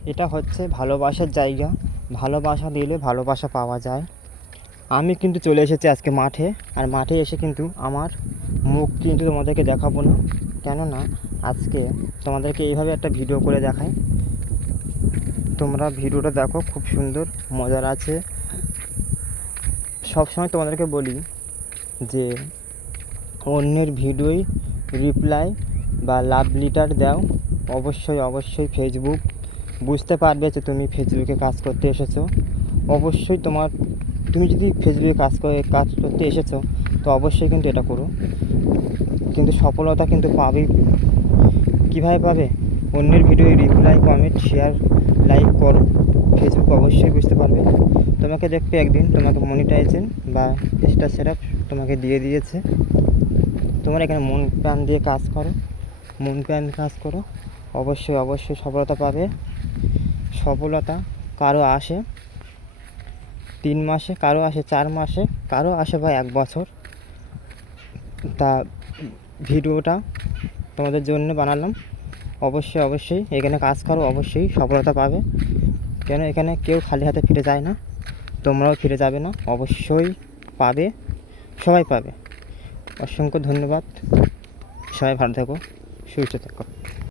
এটা হচ্ছে ভালোবাসার জায়গা। ভালোবাসা দিলে ভালোবাসা পাওয়া যায়। আমি কিন্তু চলে এসেছি আজকে মাঠে। আর মাঠে এসে কিন্তু আমার মুখ কিন্তু তোমাদেরকে দেখাবো না, কেননা আজকে তোমাদেরকে এইভাবে একটা ভিডিও করে দেখাই। তোমরা ভিডিওটা দেখো, খুব সুন্দর মজার আছে। সবসময় তোমাদেরকে বলি যে অন্যের ভিডিওয় রিপ্লাই বা লাভ লেটার দাও। অবশ্যই অবশ্যই ফেসবুক বুঝতে পারবে যে তুমি ফেসবুকে কাজ করতে এসেছো। অবশ্যই তুমি যদি ফেসবুকে কাজ করতে এসেছো তো অবশ্যই কিন্তু এটা করো। কিন্তু সফলতা কিন্তু পাবে। কীভাবে পাবে? অন্যের video reply, comment, share, like করো। ফেসবুক অবশ্যই বুঝতে পারবে। তোমাকে দেখবে একদিন তোমাকে মনিটাইজেশন বা স্টার সেটআপ তোমাকে দিয়ে দিয়েছে। তোমরা এখানে মন প্রাণ দিয়ে কাজ করো, মন প্রাণ কাজ করো, অবশ্যই অবশ্যই সফলতা পাবে। সফলতা কারো আসে 3 মাসে, কারো আসে 4 মাসে, কারো আসে বা 1 বছর। তা ভিডিওটা তোমাদের জন্য বানালাম। অবশ্যই অবশ্যই এখানে কাজ করো, অবশ্যই সফলতা পাবে। কেন এখানে কেউ খালি হাতে ফিরে যায় না, তোমরাও ফিরে যাবে না, অবশ্যই পাবে, সবাই পাবে। অসংখ্য ধন্যবাদ। সবাই ভালো থেকো, সুস্থ থেকো।